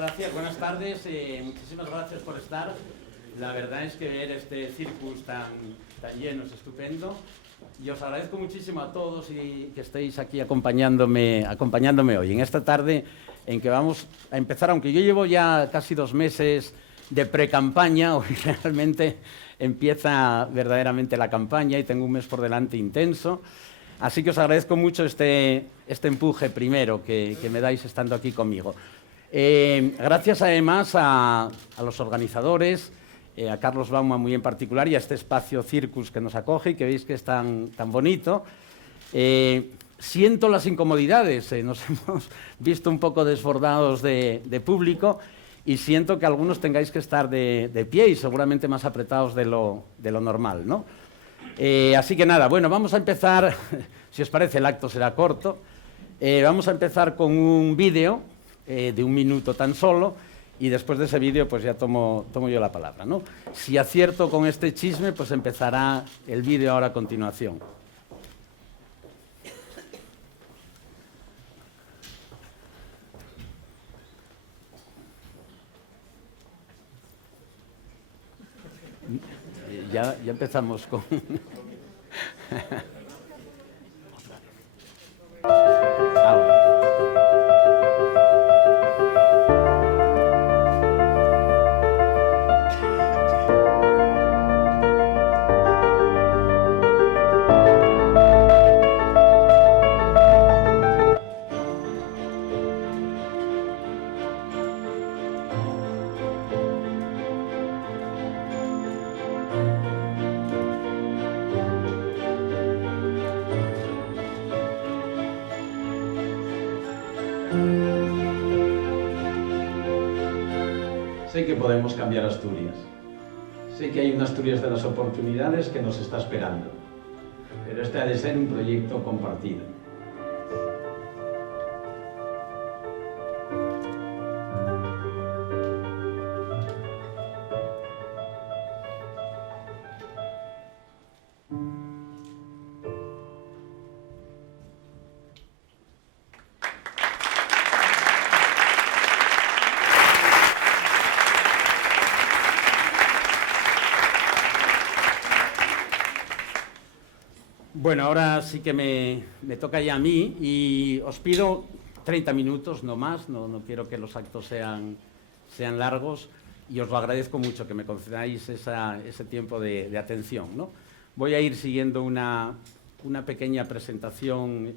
gracias, buenas tardes, muchísimas gracias por estar. La verdad es que ver este circus tan lleno es estupendo. Y os agradezco muchísimo a todos y que estéis aquí acompañándome hoy, en esta tarde en que vamos a empezar, aunque yo llevo ya casi 2 meses de pre-campaña, hoy realmente empieza verdaderamente la campaña y tengo un mes por delante intenso. Así que os agradezco mucho este empuje primero que me dais estando aquí conmigo. Gracias además a los organizadores, a Carlos Bauma muy en particular y a este espacio Circus que nos acoge y que veis que es tan bonito. Siento las incomodidades, nos hemos visto un poco desbordados de público y siento que algunos tengáis que estar de pie y seguramente más apretados de lo normal, ¿no? Así que nada, bueno, vamos a empezar, si os parece el acto será corto, vamos a empezar con un vídeo de 1 minuto tan solo y después de ese vídeo pues ya tomo yo la palabra, ¿no? Si acierto con este chisme pues empezará el vídeo ahora a continuación. Ya empezamos con... Sé que podemos cambiar Asturias. Sé que hay una Asturias de las oportunidades que nos está esperando. Pero este ha de ser un proyecto compartido. Bueno, ahora sí que me toca ya a mí y os pido 30 minutos, no más, no quiero que los actos sean largos y os lo agradezco mucho que me concedáis ese tiempo de atención, ¿no? Voy a ir siguiendo una pequeña presentación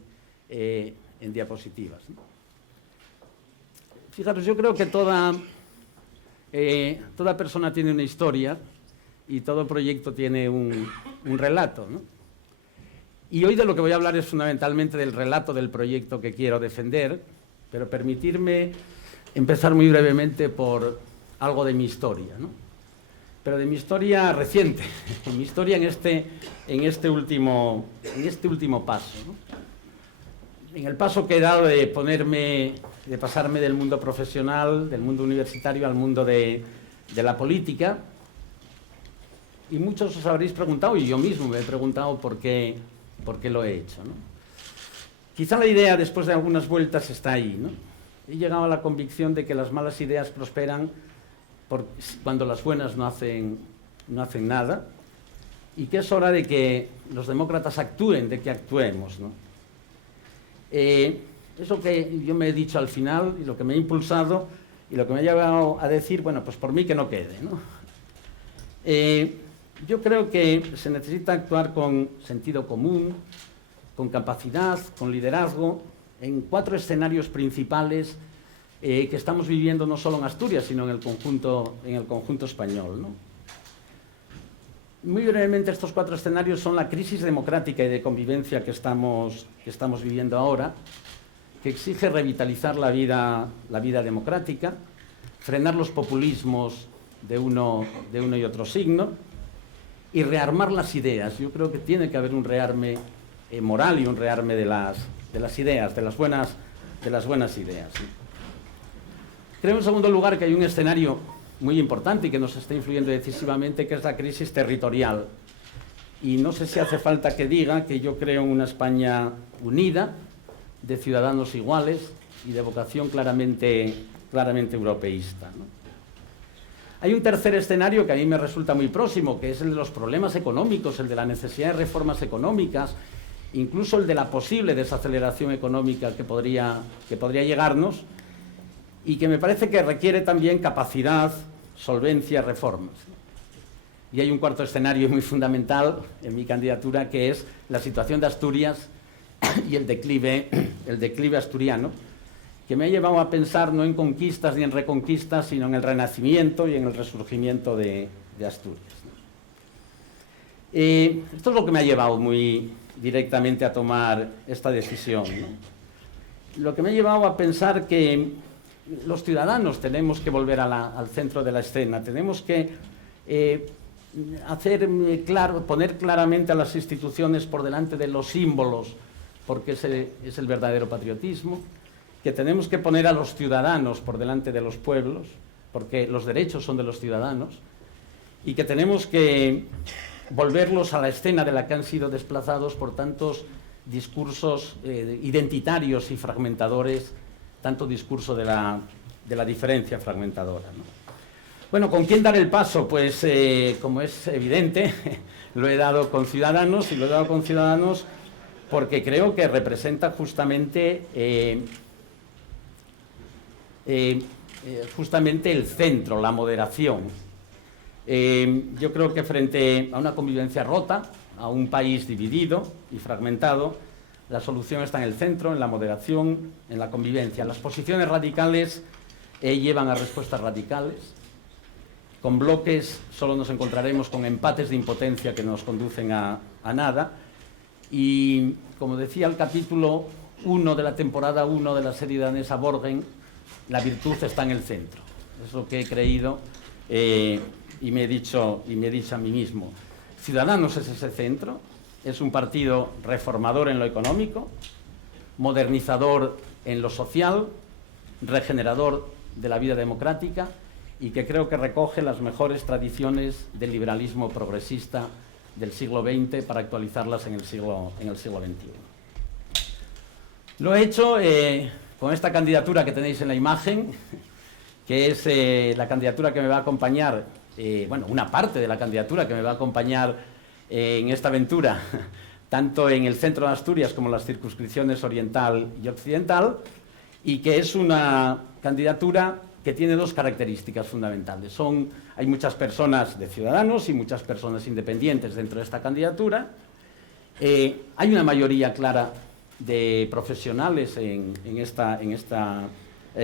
en diapositivas, ¿no? Fijaros, yo creo que toda persona tiene una historia y todo proyecto tiene un relato, ¿no? Y hoy de lo que voy a hablar es fundamentalmente del relato del proyecto que quiero defender, pero permitirme empezar muy brevemente por algo de mi historia, ¿no? Pero de mi historia reciente, mi historia en este último paso, ¿no? En el paso que he dado de pasarme del mundo profesional, del mundo universitario al mundo de la política, y muchos os habréis preguntado, y yo mismo me he preguntado por qué lo he hecho, ¿no? Quizá la idea, después de algunas vueltas, está ahí, ¿no? He llegado a la convicción de que las malas ideas prosperan cuando las buenas no hacen nada, y que es hora de que los demócratas actúen, de que actuemos, ¿no? Eso que yo me he dicho al final, y lo que me ha impulsado, y lo que me ha llevado a decir, bueno, pues por mí que no quede, ¿no? Yo creo que se necesita actuar con sentido común, con capacidad, con liderazgo, en 4 escenarios principales que estamos viviendo no solo en Asturias, sino en el conjunto español, ¿no? Muy brevemente, estos 4 escenarios son la crisis democrática y de convivencia que estamos viviendo ahora, que exige revitalizar la vida democrática, frenar los populismos de uno y otro signo, y rearmar las ideas. Yo creo que tiene que haber un rearme moral y un rearme de las ideas, de las buenas ideas, ¿sí? Creo, en segundo lugar, que hay un escenario muy importante y que nos está influyendo decisivamente, que es la crisis territorial. Y no sé si hace falta que diga que yo creo en una España unida, de ciudadanos iguales y de vocación claramente claramente europeísta, ¿no? Hay un tercer escenario que a mí me resulta muy próximo, que es el de los problemas económicos, el de la necesidad de reformas económicas, incluso el de la posible desaceleración económica que podría llegarnos, y que me parece que requiere también capacidad, solvencia, reformas. Y hay un cuarto escenario muy fundamental en mi candidatura, que es la situación de Asturias y el declive asturiano, que me ha llevado a pensar no en conquistas ni en reconquistas, sino en el renacimiento y en el resurgimiento de Asturias. Esto es lo que me ha llevado muy directamente a tomar esta decisión, ¿no? Lo que me ha llevado a pensar que los ciudadanos tenemos que volver al centro de la escena, tenemos que poner claramente a las instituciones por delante de los símbolos, porque ese es el verdadero patriotismo, que tenemos que poner a los ciudadanos por delante de los pueblos, porque los derechos son de los ciudadanos, y que tenemos que volverlos a la escena de la que han sido desplazados por tantos discursos identitarios y fragmentadores, tanto discurso de la diferencia fragmentadora, ¿no? Bueno, ¿con quién dar el paso? Pues, como es evidente, lo he dado con Ciudadanos, y lo he dado con Ciudadanos porque creo que representa justamente el centro, la moderación. Yo creo que frente a una convivencia rota, a un país dividido y fragmentado, la solución está en el centro, en la moderación, en la convivencia. Las posiciones radicales llevan a respuestas radicales. Con bloques solo nos encontraremos con empates de impotencia que nos conducen a nada. Y, como decía el capítulo 1 de la temporada 1 de la serie danesa Borgen, la virtud está en el centro. Es lo que he creído y me he dicho a mí mismo. Ciudadanos es ese centro, es un partido reformador en lo económico, modernizador en lo social, regenerador de la vida democrática, y que creo que recoge las mejores tradiciones del liberalismo progresista del siglo XX para actualizarlas en el siglo XXI. Lo he hecho con esta candidatura que tenéis en la imagen, que es la candidatura que me va a acompañar, una parte de la candidatura que me va a acompañar en esta aventura, tanto en el centro de Asturias como en las circunscripciones oriental y occidental, y que es una candidatura que tiene dos características fundamentales. Hay muchas personas de Ciudadanos y muchas personas independientes dentro de esta candidatura. Hay una mayoría clara de profesionales en esta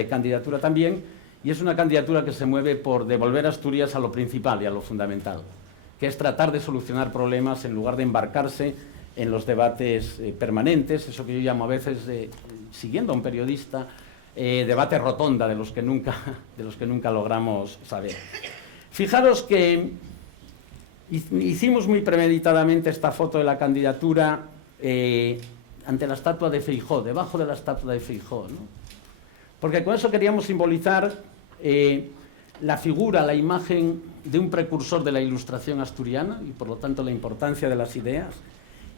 candidatura también, y es una candidatura que se mueve por devolver a Asturias a lo principal y a lo fundamental, que es tratar de solucionar problemas en lugar de embarcarse en los debates permanentes, eso que yo llamo a veces, siguiendo a un periodista, debate rotonda de los que nunca logramos saber. Fijaros que hicimos muy premeditadamente esta foto de la candidatura ante la estatua de Feijóo, debajo de la estatua de Feijóo, ¿no? Porque con eso queríamos simbolizar la figura, la imagen de un precursor de la Ilustración asturiana y por lo tanto la importancia de las ideas,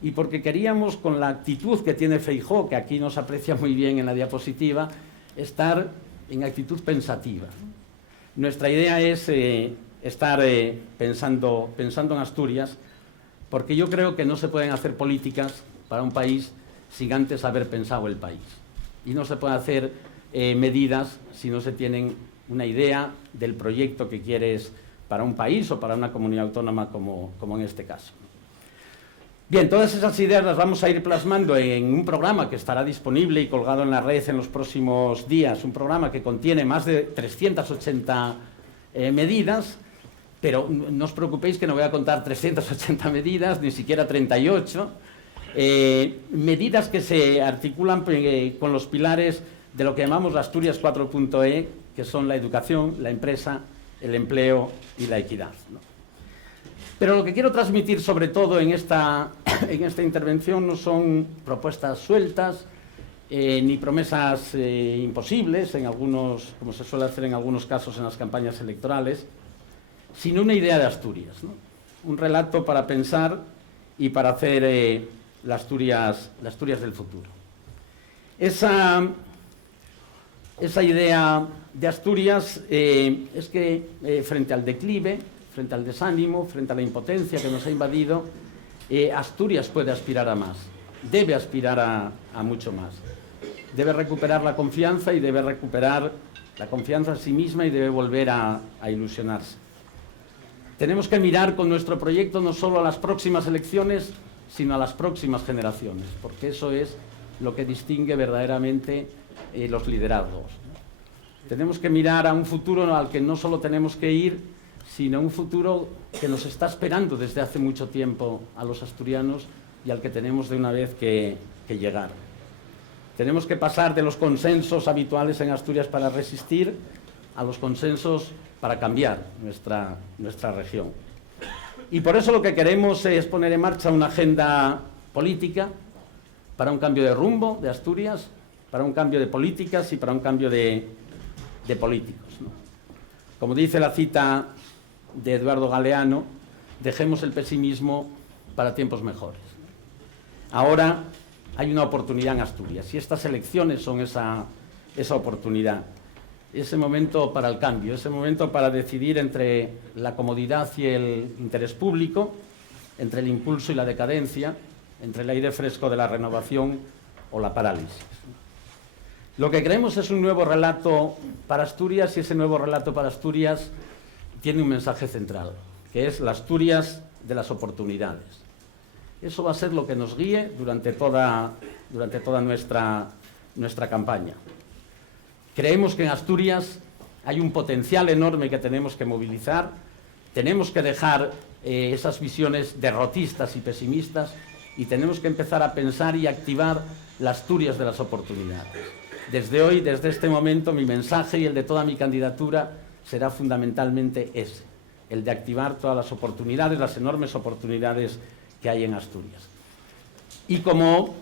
y porque queríamos, con la actitud que tiene Feijóo, que aquí nos aprecia muy bien en la diapositiva, estar en actitud pensativa. Nuestra idea es estar pensando en Asturias, porque yo creo que no se pueden hacer políticas para un país sin antes haber pensado el país. Y no se pueden hacer medidas si no se tienen una idea del proyecto que quieres para un país o para una comunidad autónoma como en este caso. Bien, todas esas ideas las vamos a ir plasmando en un programa que estará disponible y colgado en la red en los próximos días, un programa que contiene más de 380 medidas, pero no os preocupéis que no voy a contar 380 medidas, ni siquiera 38, medidas que se articulan con los pilares de lo que llamamos la Asturias 4.E, que son la educación, la empresa, el empleo y la equidad, ¿no? Pero lo que quiero transmitir sobre todo en esta intervención no son propuestas sueltas, ni promesas imposibles, como se suele hacer en algunos casos en las campañas electorales, sino una idea de Asturias, ¿no? Un relato para pensar y para hacer la Asturias del futuro. Esa idea de Asturias es que frente al declive, frente al desánimo, frente a la impotencia que nos ha invadido, Asturias puede aspirar a más, debe aspirar a mucho más. Debe recuperar la confianza y debe recuperar la confianza en sí misma y debe volver a ilusionarse. Tenemos que mirar con nuestro proyecto no solo a las próximas elecciones, sino a las próximas generaciones, porque eso es lo que distingue verdaderamente los liderazgos. Tenemos que mirar a un futuro al que no solo tenemos que ir, sino a un futuro que nos está esperando desde hace mucho tiempo a los asturianos y al que tenemos de una vez que llegar. Tenemos que pasar de los consensos habituales en Asturias para resistir a los consensos para cambiar nuestra región. Y por eso lo que queremos es poner en marcha una agenda política para un cambio de rumbo de Asturias, para un cambio de políticas y para un cambio de políticos, ¿no? Como dice la cita de Eduardo Galeano, dejemos el pesimismo para tiempos mejores. Ahora hay una oportunidad en Asturias y estas elecciones son esa oportunidad, ese momento para el cambio, ese momento para decidir entre la comodidad y el interés público, entre el impulso y la decadencia, entre el aire fresco de la renovación o la parálisis. Lo que creemos es un nuevo relato para Asturias y ese nuevo relato para Asturias tiene un mensaje central, que es la Asturias de las oportunidades. Eso va a ser lo que nos guíe durante toda nuestra campaña. Creemos que en Asturias hay un potencial enorme que tenemos que movilizar, tenemos que dejar esas visiones derrotistas y pesimistas y tenemos que empezar a pensar y activar la Asturias de las oportunidades. Desde hoy, desde este momento, mi mensaje y el de toda mi candidatura será fundamentalmente ese, el de activar todas las oportunidades, las enormes oportunidades que hay en Asturias. Y como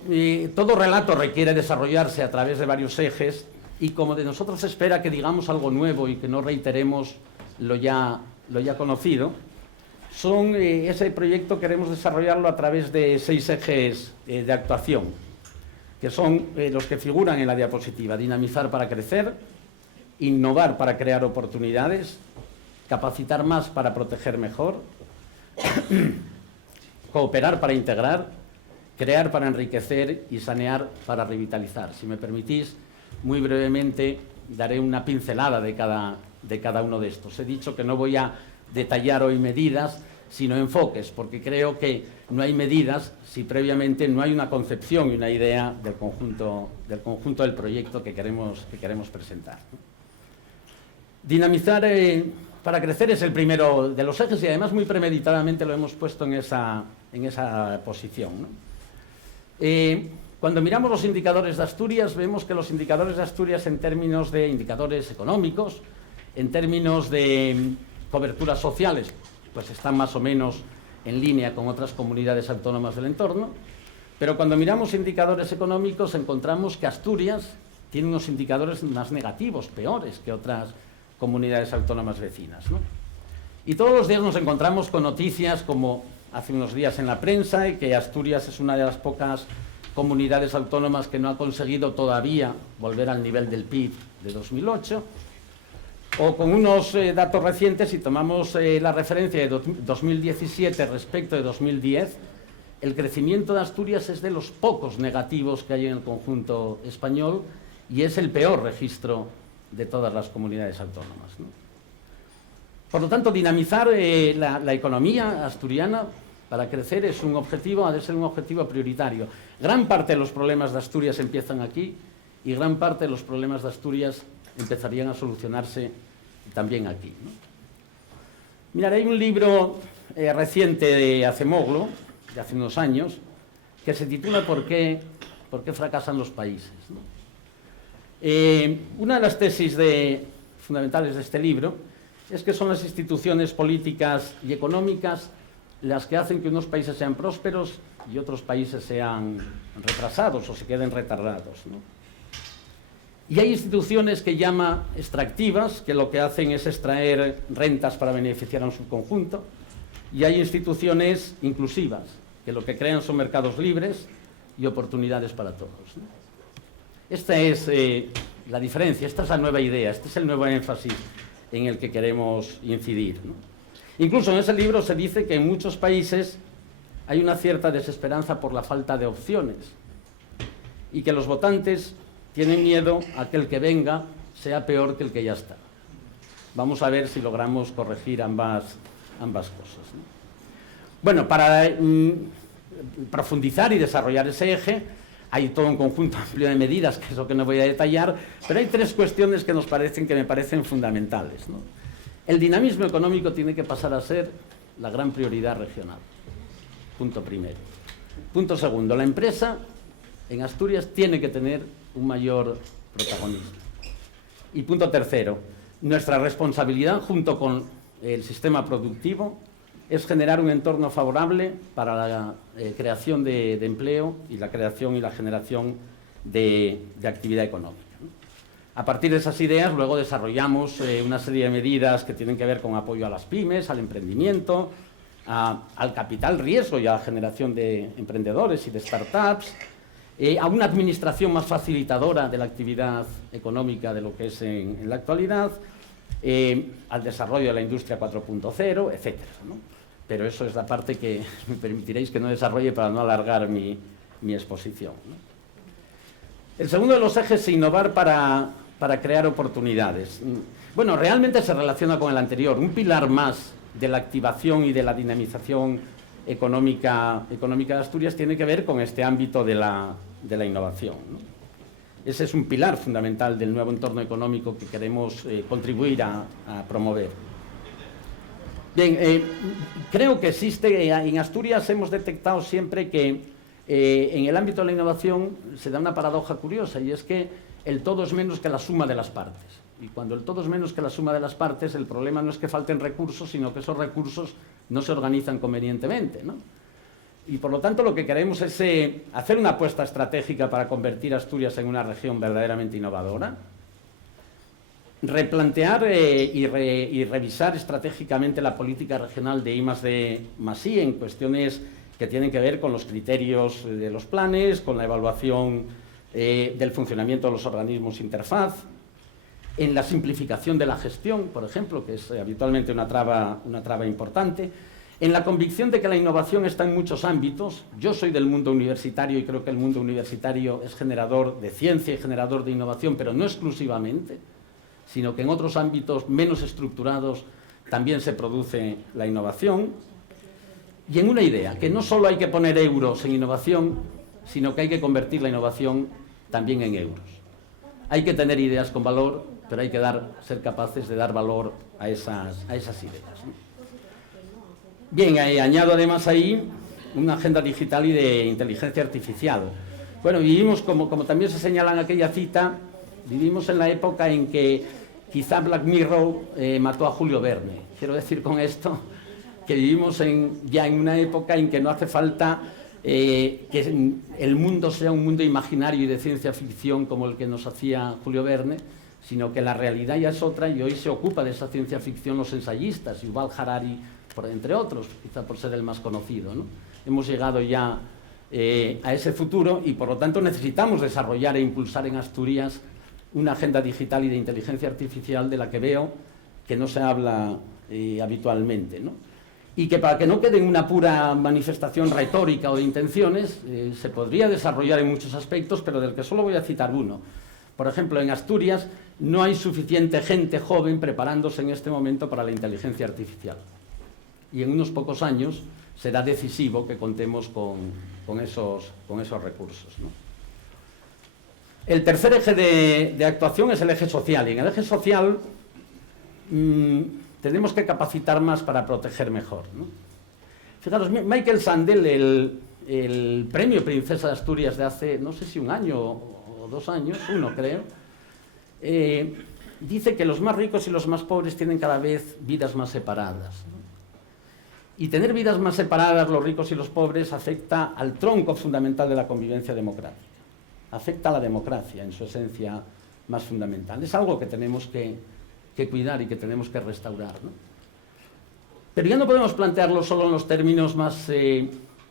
todo relato requiere desarrollarse a través de varios ejes, y como de nosotros se espera que digamos algo nuevo y que no reiteremos lo ya conocido, ese proyecto queremos desarrollarlo a través de 6 ejes de actuación, que son los que figuran en la diapositiva: dinamizar para crecer, innovar para crear oportunidades, capacitar más para proteger mejor, cooperar para integrar, crear para enriquecer y sanear para revitalizar. Si me permitís, muy brevemente daré una pincelada de cada uno de estos. He dicho que no voy a detallar hoy medidas, sino enfoques, porque creo que no hay medidas si previamente no hay una concepción y una idea del conjunto del proyecto que queremos presentar. Dinamizar para crecer es el primero de los ejes y además muy premeditadamente lo hemos puesto en esa posición, ¿no? Cuando miramos los indicadores de Asturias, vemos que los indicadores de Asturias en términos de indicadores económicos, en términos de coberturas sociales, pues están más o menos en línea con otras comunidades autónomas del entorno, pero cuando miramos indicadores económicos encontramos que Asturias tiene unos indicadores más negativos, peores que otras comunidades autónomas vecinas, ¿no? Y todos los días nos encontramos con noticias como hace unos días en la prensa, y que Asturias es una de las pocas comunidades autónomas que no ha conseguido todavía volver al nivel del PIB de 2008, o con unos datos recientes, si tomamos la referencia de 2017 respecto de 2010, el crecimiento de Asturias es de los pocos negativos que hay en el conjunto español y es el peor registro de todas las comunidades autónomas, ¿no? Por lo tanto, dinamizar la economía asturiana para crecer es un objetivo, ha de ser un objetivo prioritario. Gran parte de los problemas de Asturias empiezan aquí y gran parte de los problemas de Asturias empezarían a solucionarse también aquí, ¿no? Mirad, hay un libro reciente de Acemoglu, de hace unos años, que se titula ¿Por qué fracasan los países?, ¿no? Una de las tesis fundamentales de este libro es que son las instituciones políticas y económicas las que hacen que unos países sean prósperos y otros países sean retrasados o se queden retardados, ¿no? Y hay instituciones que llama extractivas, que lo que hacen es extraer rentas para beneficiar a un subconjunto, y hay instituciones inclusivas, que lo que crean son mercados libres y oportunidades para todos, ¿no? Esta es la diferencia, esta es la nueva idea, este es el nuevo énfasis en el que queremos incidir, ¿no? Incluso en ese libro se dice que en muchos países hay una cierta desesperanza por la falta de opciones y que los votantes tienen miedo a que el que venga sea peor que el que ya está. Vamos a ver si logramos corregir ambas cosas, ¿no? Bueno, para profundizar y desarrollar ese eje, hay todo un conjunto amplio de medidas, que es lo que no voy a detallar, pero hay tres cuestiones que me parecen fundamentales, ¿no? El dinamismo económico tiene que pasar a ser la gran prioridad regional. Punto primero. Punto segundo, la empresa en Asturias tiene que tener un mayor protagonismo. Y punto tercero, nuestra responsabilidad junto con el sistema productivo es generar un entorno favorable para la creación de empleo y la creación y la generación de actividad económica, ¿no? A partir de esas ideas luego desarrollamos una serie de medidas que tienen que ver con apoyo a las pymes, al emprendimiento, al capital riesgo y a la generación de emprendedores y de startups, a una administración más facilitadora de la actividad económica de lo que es en la actualidad, al desarrollo de la industria 4.0, etcétera, ¿no? Pero eso es la parte que me permitiréis que no desarrolle para no alargar mi exposición, ¿no? El segundo de los ejes es innovar para crear oportunidades. Bueno, realmente se relaciona con el anterior. Un pilar más de la activación y de la dinamización económica de Asturias tiene que ver con este ámbito de la innovación, ¿no? Ese es un pilar fundamental del nuevo entorno económico que queremos contribuir a promover. Bien, creo que existe, en Asturias hemos detectado siempre que en el ámbito de la innovación se da una paradoja curiosa, y es que el todo es menos que la suma de las partes. Y cuando el todo es menos que la suma de las partes, el problema no es que falten recursos, sino que esos recursos no se organizan convenientemente, ¿no? Y por lo tanto lo que queremos es hacer una apuesta estratégica para convertir Asturias en una región verdaderamente innovadora, replantear y revisar estratégicamente la política regional de I+D+I en cuestiones que tienen que ver con los criterios de los planes, con la evaluación del funcionamiento de los organismos interfaz, en la simplificación de la gestión, por ejemplo, que es habitualmente una traba importante, en la convicción de que la innovación está en muchos ámbitos. Yo soy del mundo universitario y creo que el mundo universitario es generador de ciencia y generador de innovación, pero no exclusivamente, sino que en otros ámbitos menos estructurados también se produce la innovación. Y en una idea, que no solo hay que poner euros en innovación, sino que hay que convertir la innovación también en euros. Hay que tener ideas con valor, pero hay que ser capaces de dar valor a esas ideas, ¿no? Bien, añado además ahí una agenda digital y de inteligencia artificial. Bueno, vivimos, como también se señala en aquella cita, vivimos en la época en que quizá Black Mirror mató a Julio Verne. Quiero decir con esto que vivimos ya en una época en que no hace falta que el mundo sea un mundo imaginario y de ciencia ficción como el que nos hacía Julio Verne, sino que la realidad ya es otra, y hoy se ocupa de esa ciencia ficción los ensayistas, Yuval Harari, entre otros, quizá por ser el más conocido, ¿no? Hemos llegado ya a ese futuro y por lo tanto necesitamos desarrollar e impulsar en Asturias una agenda digital y de inteligencia artificial de la que veo que no se habla habitualmente, ¿no? Y que para que no quede en una pura manifestación retórica o de intenciones, se podría desarrollar en muchos aspectos, pero del que solo voy a citar uno. Por ejemplo, en Asturias no hay suficiente gente joven preparándose en este momento para la inteligencia artificial. Y en unos pocos años será decisivo que contemos con esos recursos, ¿no? El tercer eje de actuación es el eje social. Y en el eje social tenemos que capacitar más para proteger mejor, ¿no? Fijaros, Michael Sandel, el premio Princesa de Asturias de hace, no sé si un año o 2 años, uno creo, dice que los más ricos y los más pobres tienen cada vez vidas más separadas, ¿no? Y tener vidas más separadas, los ricos y los pobres, afecta al tronco fundamental de la convivencia democrática. Afecta a la democracia en su esencia más fundamental. Es algo que tenemos que cuidar y que tenemos que restaurar, ¿no? Pero ya no podemos plantearlo solo en los términos más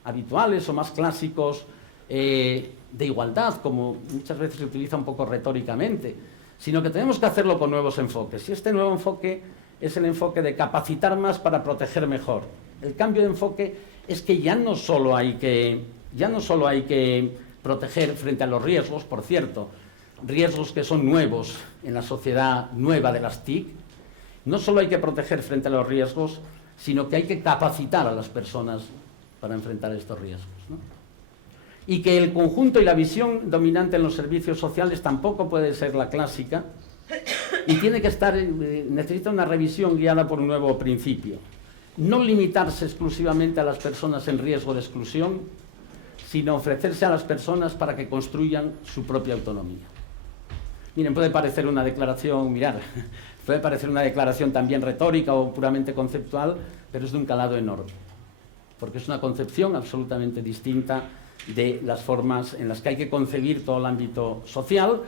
habituales o más clásicos de igualdad, como muchas veces se utiliza un poco retóricamente, sino que tenemos que hacerlo con nuevos enfoques. Y este nuevo enfoque es el enfoque de capacitar más para proteger mejor. El cambio de enfoque es que ya no solo hay que proteger frente a los riesgos, por cierto, riesgos que son nuevos en la sociedad nueva de las TIC. No solo hay que proteger frente a los riesgos, sino que hay que capacitar a las personas para enfrentar estos riesgos, ¿no? Y que el conjunto y la visión dominante en los servicios sociales tampoco puede ser la clásica y tiene que estar, necesita una revisión guiada por un nuevo principio. No limitarse exclusivamente a las personas en riesgo de exclusión, sino ofrecerse a las personas para que construyan su propia autonomía. Miren, puede parecer una declaración, puede parecer una declaración también retórica o puramente conceptual, pero es de un calado enorme, porque es una concepción absolutamente distinta de las formas en las que hay que concebir todo el ámbito social,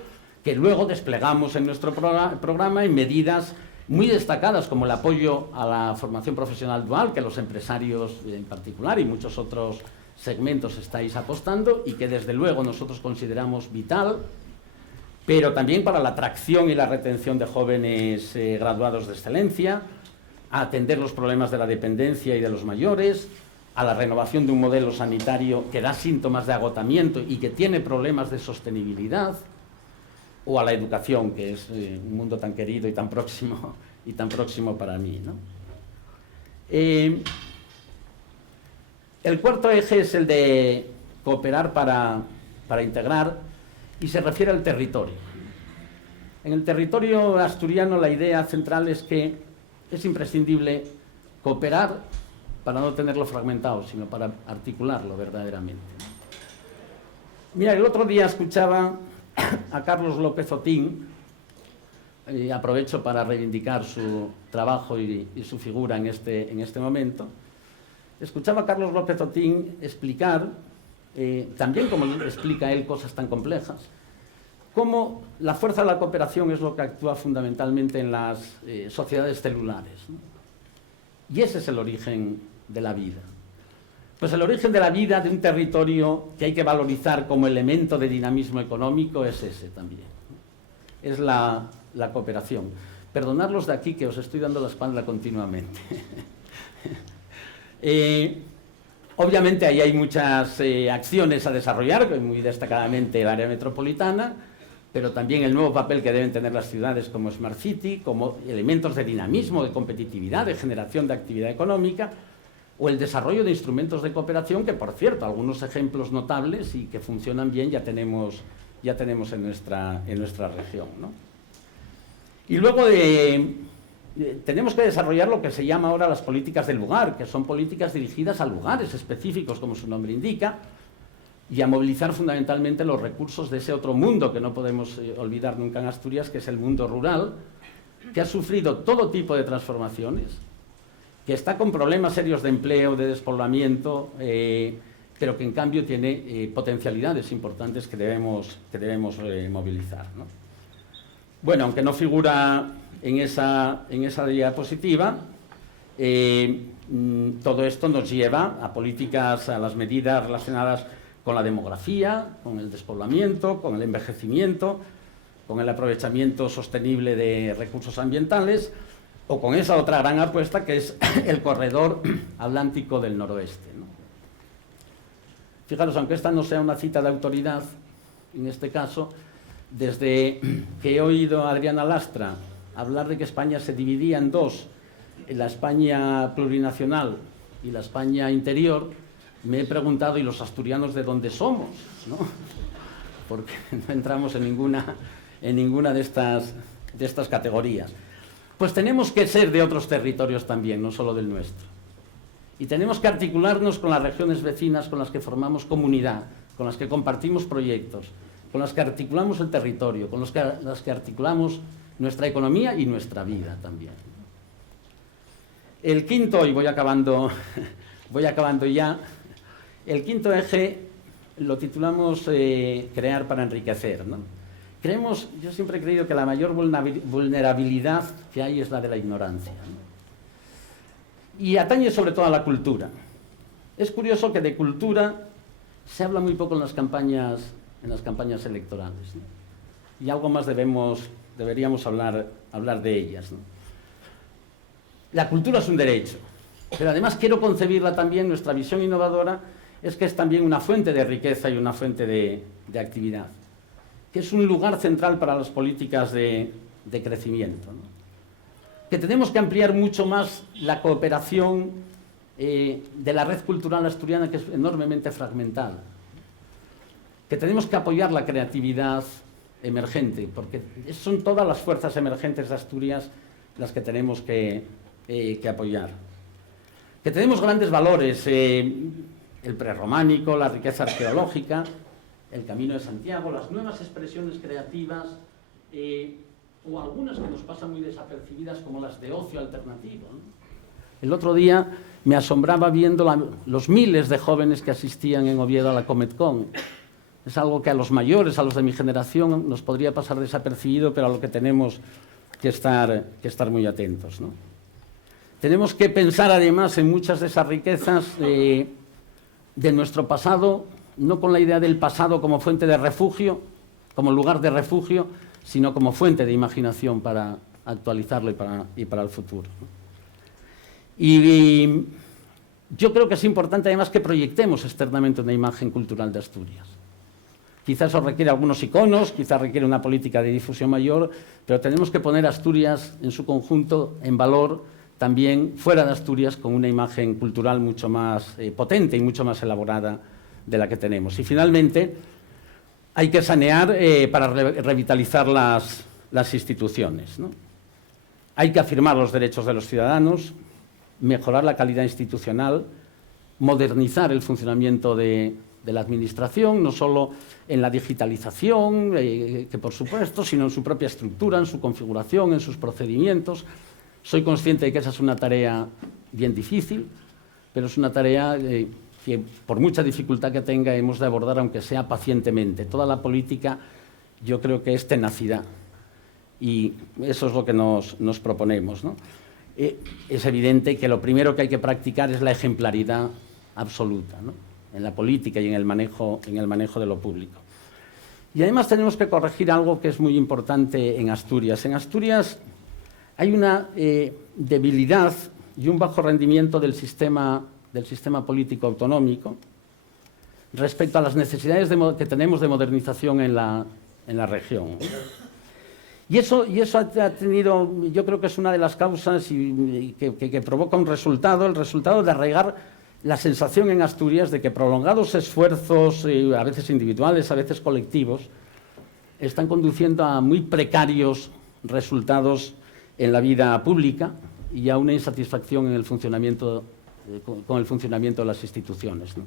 que luego desplegamos en nuestro programa en medidas muy destacadas, como el apoyo a la formación profesional dual, que los empresarios en particular y muchos otros segmentos estáis apostando y que desde luego nosotros consideramos vital, pero también para la atracción y la retención de jóvenes graduados de excelencia, a atender los problemas de la dependencia y de los mayores, a la renovación de un modelo sanitario que da síntomas de agotamiento y que tiene problemas de sostenibilidad, o a la educación, que es un mundo tan querido y tan próximo para mí, ¿no? El cuarto eje es el de cooperar para integrar y se refiere al territorio. En el territorio asturiano la idea central es que es imprescindible cooperar para no tenerlo fragmentado, sino para articularlo verdaderamente. Mira, el otro día escuchaba a Carlos López Otín, y aprovecho para reivindicar su trabajo y su figura en este momento. Escuchaba a Carlos López Otín explicar, también como explica él cosas tan complejas, cómo la fuerza de la cooperación es lo que actúa fundamentalmente en las sociedades celulares, ¿no? Y ese es el origen de la vida. Pues el origen de la vida de un territorio que hay que valorizar como elemento de dinamismo económico es ese también, ¿no? Es la cooperación. Perdonadlos de aquí que os estoy dando la espalda continuamente. Obviamente ahí hay muchas acciones a desarrollar, muy destacadamente el área metropolitana, pero también el nuevo papel que deben tener las ciudades como Smart City, como elementos de dinamismo, de competitividad, de generación de actividad económica, o el desarrollo de instrumentos de cooperación, que por cierto, algunos ejemplos notables y que funcionan bien ya tenemos en nuestra región, ¿no? Y luego tenemos que desarrollar lo que se llama ahora las políticas del lugar, que son políticas dirigidas a lugares específicos, como su nombre indica, y a movilizar fundamentalmente los recursos de ese otro mundo que no podemos olvidar nunca en Asturias, que es el mundo rural, que ha sufrido todo tipo de transformaciones, que está con problemas serios de empleo, de despoblamiento, pero que en cambio tiene potencialidades importantes que debemos movilizar, ¿no? Bueno, aunque no figura en esa diapositiva, todo esto nos lleva a políticas, a las medidas relacionadas con la demografía, con el despoblamiento, con el envejecimiento, con el aprovechamiento sostenible de recursos ambientales, o con esa otra gran apuesta que es el corredor atlántico del noroeste, ¿no? Fijaros, aunque esta no sea una cita de autoridad, en este caso, desde que he oído a Adriana Lastra hablar de que España se dividía en dos, en la España plurinacional y la España interior, me he preguntado, ¿y los asturianos de dónde somos?, ¿no? Porque no entramos en ninguna de estas categorías. Pues tenemos que ser de otros territorios también, no solo del nuestro. Y tenemos que articularnos con las regiones vecinas con las que formamos comunidad, con las que compartimos proyectos, con las que articulamos el territorio, con las que articulamos nuestra economía y nuestra vida también. El quinto, y voy acabando ya, el quinto eje lo titulamos Crear para enriquecer, ¿no? Yo siempre he creído que la mayor vulnerabilidad que hay es la de la ignorancia, ¿no? Y atañe sobre todo a la cultura. Es curioso que de cultura se habla muy poco en las campañas electorales, ¿no? Y algo más debemos deberíamos hablar de ellas, ¿no? La cultura es un derecho, pero además quiero concebirla también, nuestra visión innovadora es que es también una fuente de riqueza y una fuente de actividad, que es un lugar central para las políticas de crecimiento, ¿no? Que tenemos que ampliar mucho más la cooperación de la red cultural asturiana, que es enormemente fragmentada, que tenemos que apoyar la creatividad emergente, porque son todas las fuerzas emergentes de Asturias las que tenemos que apoyar. Que tenemos grandes valores, el prerrománico, la riqueza arqueológica, el Camino de Santiago, las nuevas expresiones creativas, o algunas que nos pasan muy desapercibidas, como las de ocio alternativo, ¿no? El otro día me asombraba viendo los miles de jóvenes que asistían en Oviedo a la Cometcon. Es algo que a los mayores, a los de mi generación, nos podría pasar desapercibido, pero a lo que tenemos que estar muy atentos, ¿no? Tenemos que pensar además en muchas de esas riquezas de nuestro pasado, no con la idea del pasado como fuente de refugio, como lugar de refugio, sino como fuente de imaginación para actualizarlo y para el futuro, ¿no? Y yo creo que es importante además que proyectemos externamente una imagen cultural de Asturias. Quizás eso requiere algunos iconos, quizás requiere una política de difusión mayor, pero tenemos que poner Asturias en su conjunto en valor también fuera de Asturias, con una imagen cultural mucho más potente y mucho más elaborada de la que tenemos. Y finalmente, hay que sanear para revitalizar las instituciones, ¿no? Hay que afirmar los derechos de los ciudadanos, mejorar la calidad institucional, modernizar el funcionamiento de la administración, no solo en la digitalización, que por supuesto, sino en su propia estructura, en su configuración, en sus procedimientos. Soy consciente de que esa es una tarea bien difícil, pero es una tarea que por mucha dificultad que tenga hemos de abordar, aunque sea pacientemente. Toda la política yo creo que es tenacidad, y eso es lo que nos proponemos, ¿no? Es evidente que lo primero que hay que practicar es la ejemplaridad absoluta, ¿no?, en la política y en el manejo de lo público. Y además tenemos que corregir algo que es muy importante en Asturias. En Asturias hay una debilidad y un bajo rendimiento del sistema político autonómico respecto a las necesidades que tenemos de modernización en la región. Y eso ha tenido, yo creo que es una de las causas que provoca un resultado, el resultado de arraigar la sensación en Asturias de que prolongados esfuerzos, a veces individuales, a veces colectivos, están conduciendo a muy precarios resultados en la vida pública y a una insatisfacción en el funcionamiento, con el funcionamiento de las instituciones, ¿no?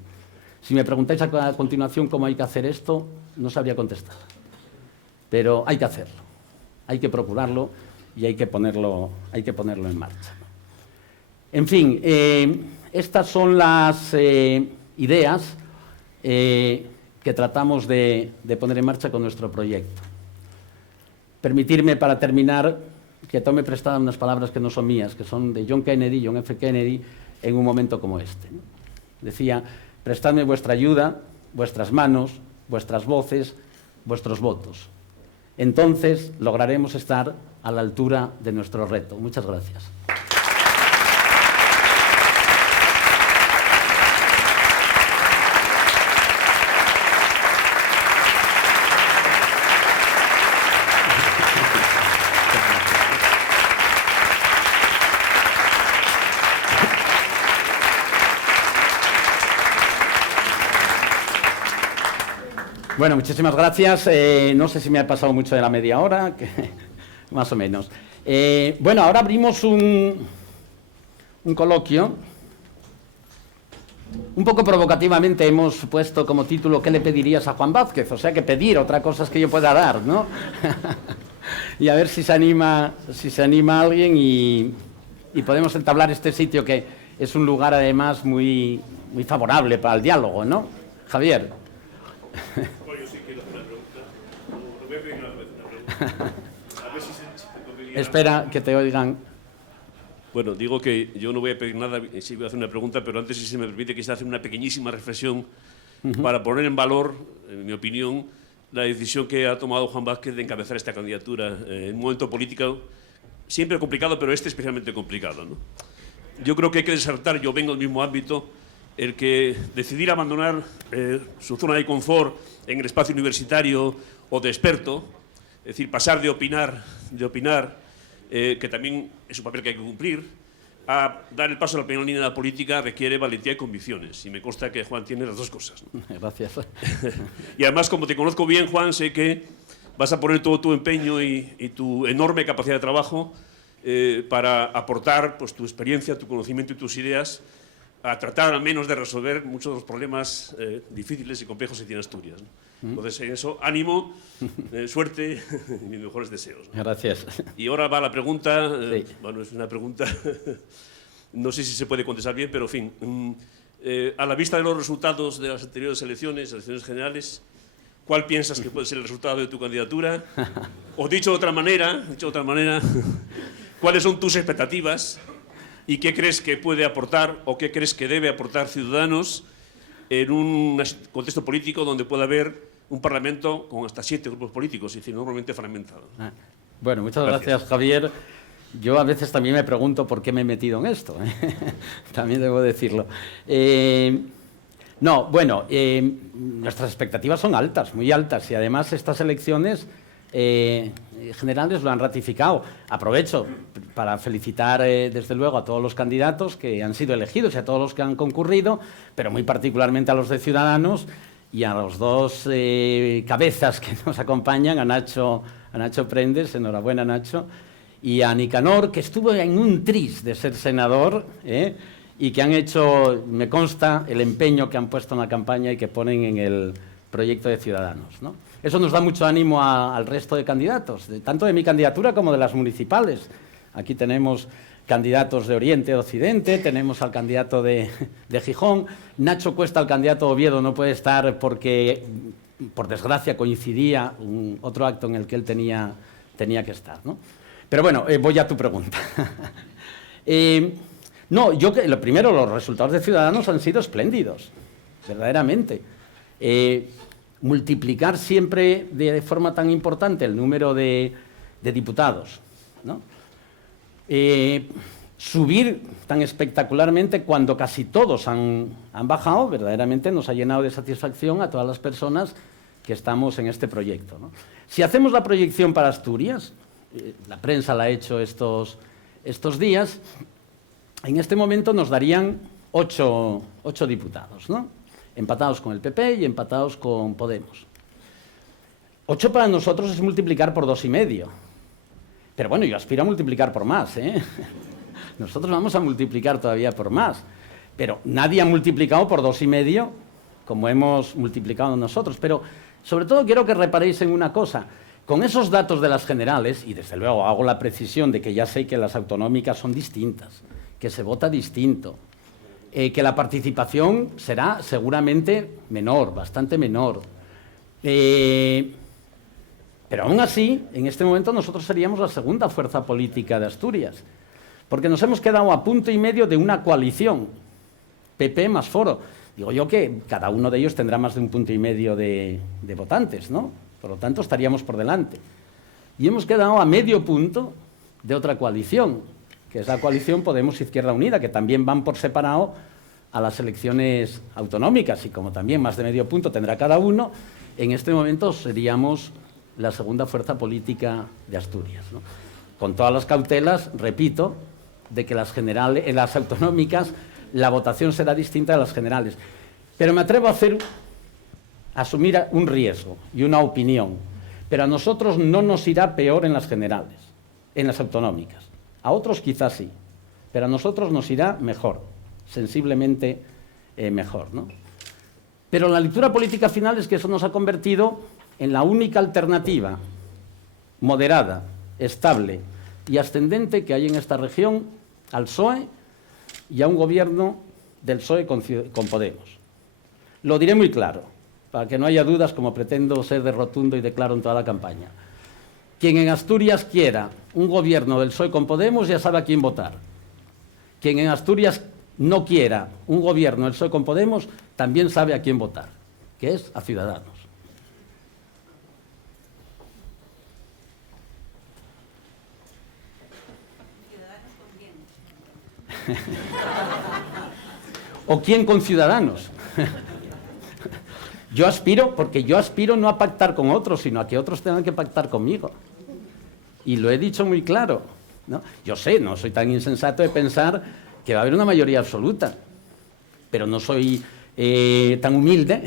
Si me preguntáis a continuación cómo hay que hacer esto, no sabría contestar, pero hay que hacerlo, hay que procurarlo y hay que ponerlo en marcha. En fin, estas son las ideas que tratamos de poner en marcha con nuestro proyecto. Permitirme, para terminar, que tome prestadas unas palabras que no son mías, que son de John F. Kennedy, en un momento como este, ¿no? Decía: prestadme vuestra ayuda, vuestras manos, vuestras voces, vuestros votos. Entonces lograremos estar a la altura de nuestro reto. Muchas gracias. Bueno, muchísimas gracias. No sé si me ha pasado mucho de la media hora, más o menos. Bueno, ahora abrimos un coloquio. Un poco provocativamente hemos puesto como título ¿qué le pedirías a Juan Vázquez? O sea, que pedir, otra cosa es que yo pueda dar, ¿no? Y a ver si se anima alguien y podemos entablar este sitio, que es un lugar además muy favorable para el diálogo, ¿no? Javier. Yo sí quiero hacer una pregunta. No voy a pedir una pregunta. A ver si se podría... Espera, que te oigan. Bueno, digo que yo no voy a pedir nada, sí voy a hacer una pregunta, pero antes, si se me permite, quisiera hacer una pequeñísima reflexión para poner en valor, en mi opinión, la decisión que ha tomado Juan Vázquez de encabezar esta candidatura en un momento político siempre complicado, pero este especialmente complicado, ¿no? Yo creo que hay que descartar, yo vengo del mismo ámbito, el que decidir abandonar su zona de confort en el espacio universitario o de experto, es decir, pasar de opinar, que también es un papel que hay que cumplir, a dar el paso a la primera línea de la política requiere valentía y convicciones. Y me consta que Juan tiene las dos cosas, ¿no? Gracias. Y además, como te conozco bien, Juan, sé que vas a poner todo tu empeño y tu enorme capacidad de trabajo para aportar pues, tu experiencia, tu conocimiento y tus ideas a tratar al menos de resolver muchos de los problemas difíciles y complejos que tiene Asturias, ¿no? Entonces, en eso, ánimo, suerte y mis mejores deseos, ¿no? Gracias. Y ahora va la pregunta, Sí. bueno, es una pregunta, no sé si se puede contestar bien, pero en fin, a la vista de los resultados de las anteriores elecciones generales, ¿cuál piensas que puede ser el resultado de tu candidatura? O dicho de otra manera, ¿cuáles son tus expectativas y qué crees que puede aportar o qué crees que debe aportar Ciudadanos en un contexto político donde pueda haber un Parlamento con hasta 7 grupos políticos, es decir, normalmente fragmentado? Bueno, muchas gracias, Javier. Yo a veces también me pregunto por qué me he metido en esto, también debo decirlo. No, bueno, nuestras expectativas son altas, muy altas, y además estas elecciones generales lo han ratificado. Aprovecho para felicitar desde luego a todos los candidatos que han sido elegidos y a todos los que han concurrido, pero muy particularmente a los de Ciudadanos y a los dos cabezas que nos acompañan, a Nacho Prendes, enhorabuena Nacho, y a Nicanor, que estuvo en un tris de ser senador, y que han hecho, me consta, el empeño que han puesto en la campaña y que ponen en el proyecto de Ciudadanos, ¿no? Eso nos da mucho ánimo al resto de candidatos, tanto de mi candidatura como de las municipales. Aquí tenemos candidatos de Oriente, de Occidente, tenemos al candidato de Gijón. Nacho Cuesta, el candidato de Oviedo, no puede estar porque, por desgracia, coincidía otro acto en el que él tenía que estar, ¿no? Pero bueno, voy a tu pregunta. No, lo primero, los resultados de Ciudadanos han sido espléndidos, verdaderamente. Multiplicar siempre de forma tan importante el número de diputados, ¿no? Subir tan espectacularmente cuando casi todos han bajado, verdaderamente nos ha llenado de satisfacción a todas las personas que estamos en este proyecto, ¿no? Si hacemos la proyección para Asturias, la prensa la ha hecho estos días, en este momento nos darían 8 diputados, ¿no? Empatados con el PP y empatados con Podemos. 8 para nosotros es multiplicar por 2,5. Pero bueno, yo aspiro a multiplicar por más, ¿eh? Nosotros vamos a multiplicar todavía por más. Pero nadie ha multiplicado por 2,5 como hemos multiplicado nosotros. Pero sobre todo quiero que reparéis en una cosa. Con esos datos de las generales, y desde luego hago la precisión de que ya sé que las autonómicas son distintas, que se vota distinto, que la participación será seguramente menor, bastante menor. Pero aún así, en este momento nosotros seríamos la segunda fuerza política de Asturias, porque nos hemos quedado a 1,5 puntos de una coalición, PP más Foro. Digo yo que cada uno de ellos tendrá más de 1,5 puntos de votantes, ¿no? Por lo tanto, estaríamos por delante. Y hemos quedado a medio punto de otra coalición, que es la coalición Podemos-Izquierda Unida, que también van por separado a las elecciones autonómicas, y como también más de medio punto tendrá cada uno, en este momento seríamos la segunda fuerza política de Asturias, ¿no? Con todas las cautelas, repito, de que en las autonómicas la votación será distinta de las generales. Pero me atrevo a asumir un riesgo y una opinión, pero a nosotros no nos irá peor en las generales, en las autonómicas. A otros quizás sí, pero a nosotros nos irá mejor, sensiblemente mejor, ¿no? Pero la lectura política final es que eso nos ha convertido en la única alternativa moderada, estable y ascendente que hay en esta región al PSOE y a un gobierno del PSOE con Podemos. Lo diré muy claro, para que no haya dudas, como pretendo ser de rotundo y declaro en toda la campaña. Quien en Asturias quiera un gobierno del PSOE con Podemos ya sabe a quién votar. Quien en Asturias no quiera un gobierno del PSOE con Podemos también sabe a quién votar, que es a Ciudadanos. ¿O quién con Ciudadanos? Yo aspiro no a pactar con otros, sino a que otros tengan que pactar conmigo. Y lo he dicho muy claro, ¿no? Yo sé, no soy tan insensato de pensar que va a haber una mayoría absoluta, pero no soy tan humilde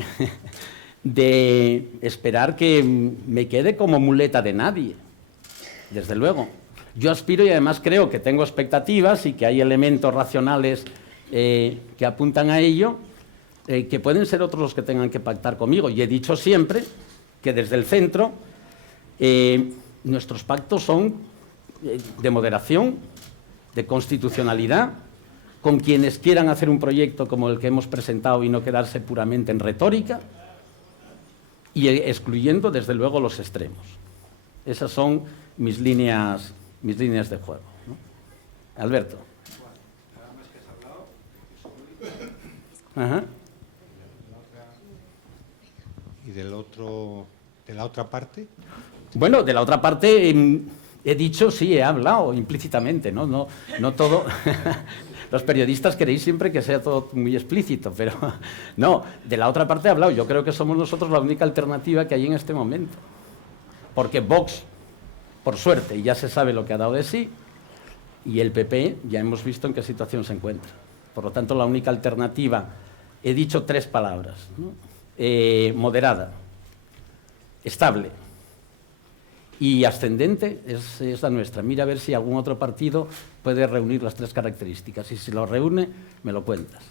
de esperar que me quede como muleta de nadie, desde luego. Yo aspiro y además creo que tengo expectativas y que hay elementos racionales que apuntan a ello, que pueden ser otros los que tengan que pactar conmigo. Y he dicho siempre que desde el centro nuestros pactos son de moderación, de constitucionalidad, con quienes quieran hacer un proyecto como el que hemos presentado y no quedarse puramente en retórica, y excluyendo desde luego los extremos. Esas son mis líneas de juego, ¿no? Alberto. Ajá. ¿Y de la otra parte? Bueno, de la otra parte he dicho, sí, he hablado implícitamente, ¿no? No todo. Los periodistas queréis siempre que sea todo muy explícito, pero no, de la otra parte he hablado. Yo creo que somos nosotros la única alternativa que hay en este momento. Porque Vox, por suerte, ya se sabe lo que ha dado de sí, y el PP ya hemos visto en qué situación se encuentra. Por lo tanto, la única alternativa, he dicho 3 palabras, ¿no? Moderada, estable y ascendente es la nuestra. Mira a ver si algún otro partido puede reunir las 3 características, y si lo reúne, me lo cuentas.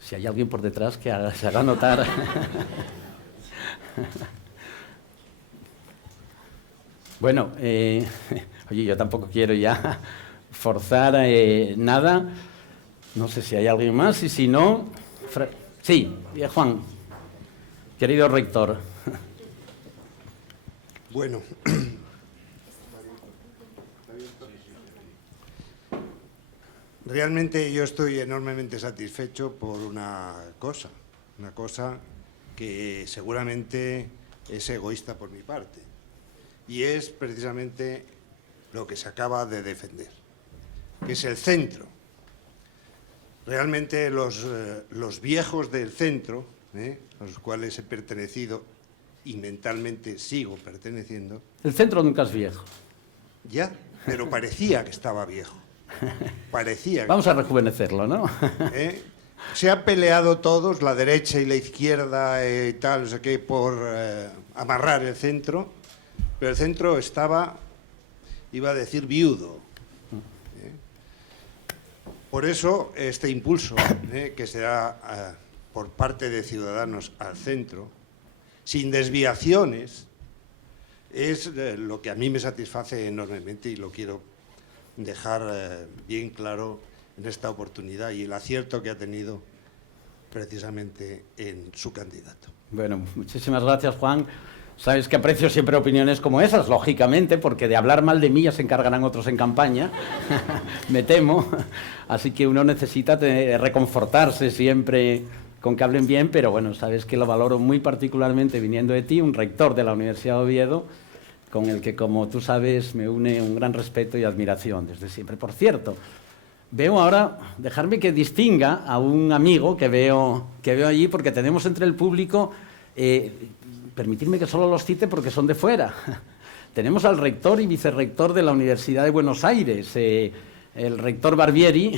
Si hay alguien por detrás que se haga notar. Bueno, oye, yo tampoco quiero ya forzar nada. No sé si hay alguien más, y si no... Sí, Juan, querido rector. Bueno, realmente yo estoy enormemente satisfecho por una cosa que seguramente es egoísta por mi parte, y es precisamente lo que se acaba de defender, que es el centro. Realmente los viejos del centro, a los cuales he pertenecido y mentalmente sigo perteneciendo... El centro nunca es viejo. Ya, pero parecía que estaba viejo. Parecía. Vamos a rejuvenecerlo, ¿no? Se han peleado todos, la derecha y la izquierda y tal, no sé qué, por amarrar el centro, pero el centro estaba, iba a decir, viudo. Por eso este impulso que se da por parte de Ciudadanos al centro, sin desviaciones, es lo que a mí me satisface enormemente, y lo quiero dejar bien claro en esta oportunidad, y el acierto que ha tenido precisamente en su candidato. Bueno, muchísimas gracias, Juan. Sabes que aprecio siempre opiniones como esas, lógicamente, porque de hablar mal de mí ya se encargarán otros en campaña, me temo. Así que uno necesita reconfortarse siempre con que hablen bien, pero bueno, sabes que lo valoro muy particularmente viniendo de ti, un rector de la Universidad de Oviedo, con el que, como tú sabes, me une un gran respeto y admiración desde siempre. Por cierto, veo ahora, dejarme que distinga a un amigo que veo allí, porque tenemos entre el público... permitidme que solo los cite porque son de fuera. Tenemos al rector y vicerrector de la Universidad de Buenos Aires, el rector Barbieri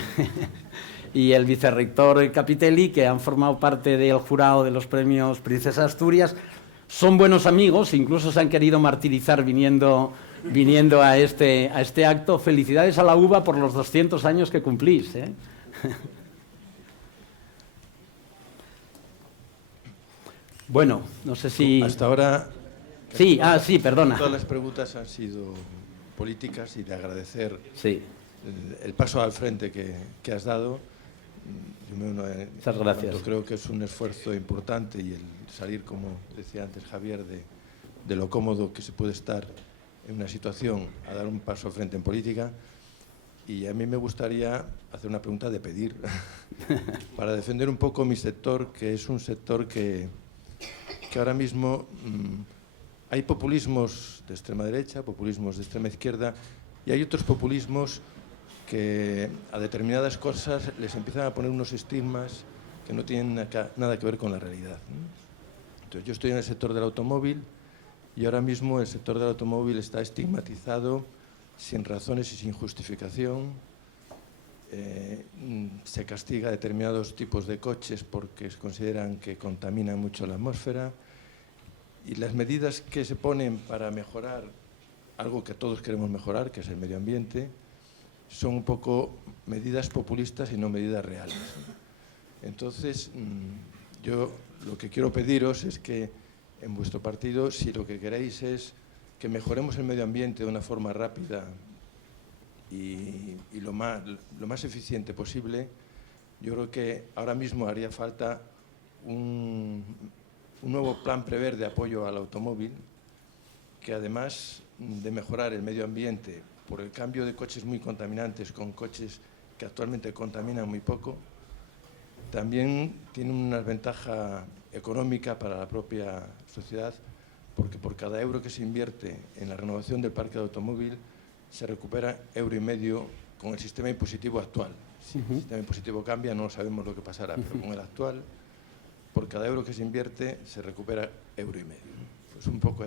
y el vicerrector Capitelli, que han formado parte del jurado de los premios Princesa Asturias. Son buenos amigos, incluso se han querido martirizar viniendo a este acto. Felicidades a la UBA por los 200 años que cumplís, ¿eh? Bueno, no sé si... Hasta ahora... Sí, sí, perdona. Todas las preguntas han sido políticas y de agradecer sí. el paso al frente que has dado. Muchas gracias. Creo que es un esfuerzo importante, y el salir, como decía antes Javier, de lo cómodo que se puede estar en una situación a dar un paso al frente en política. Y a mí me gustaría hacer una pregunta de pedir para defender un poco mi sector, que es un sector que ahora mismo hay populismos de extrema derecha, populismos de extrema izquierda, y hay otros populismos que a determinadas cosas les empiezan a poner unos estigmas que no tienen nada que ver con la realidad, ¿no? Entonces, yo estoy en el sector del automóvil y ahora mismo el sector del automóvil está estigmatizado sin razones y sin justificación. Se castiga a determinados tipos de coches porque se consideran que contaminan mucho la atmósfera, y las medidas que se ponen para mejorar algo que todos queremos mejorar, que es el medio ambiente, son un poco medidas populistas y no medidas reales. Entonces, yo lo que quiero pediros es que en vuestro partido, si lo que queréis es que mejoremos el medio ambiente de una forma rápida y lo más eficiente posible, yo creo que ahora mismo haría falta un nuevo plan prever de apoyo al automóvil, que además de mejorar el medio ambiente por el cambio de coches muy contaminantes con coches que actualmente contaminan muy poco, también tiene una ventaja económica para la propia sociedad, porque por cada euro que se invierte en la renovación del parque de automóvil se recupera €1,5 con el sistema impositivo actual. Si el sistema impositivo cambia, no sabemos lo que pasará, pero con el actual, por cada euro que se invierte, se recupera €1,5. Pues un poco